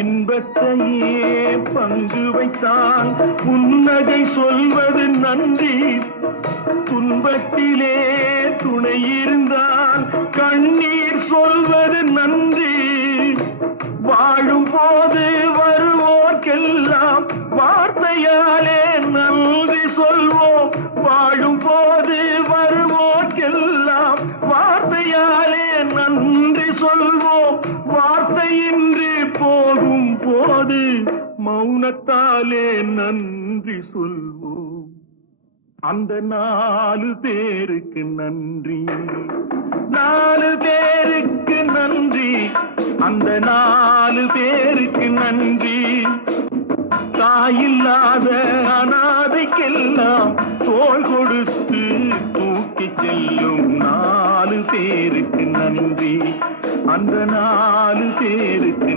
இன்பத்தையே பங்கு வைத்தான் புன்னகை சொல்வது நன்றி. துன்பத்திலே துணை இருந்தால் கண்ணீர் சொல்வது நன்றி. வாழும் போது வருவோர்க்கெல்லாம் வார்த்தையாலே நன்றி சொல்வோம். வாழும் போது வருவோர்க்கெல்லாம் வார்த்தையாலே நன்றி சொல்வோம். வார்த்தையின்றி போகும் போது மௌனத்தாலே நன்றி சொல்வோம். அந்த 4 பேருக்கு நன்றி, 4 பேருக்கு நன்றி, அந்த 4 பேருக்கு நன்றி. தாயில்லாத அனாதைக்கெல்லாம் தோள் கொடுத்து தூக்கிச் செல்லும் 4 பேருக்கு நன்றி, அந்த 4 பேருக்கு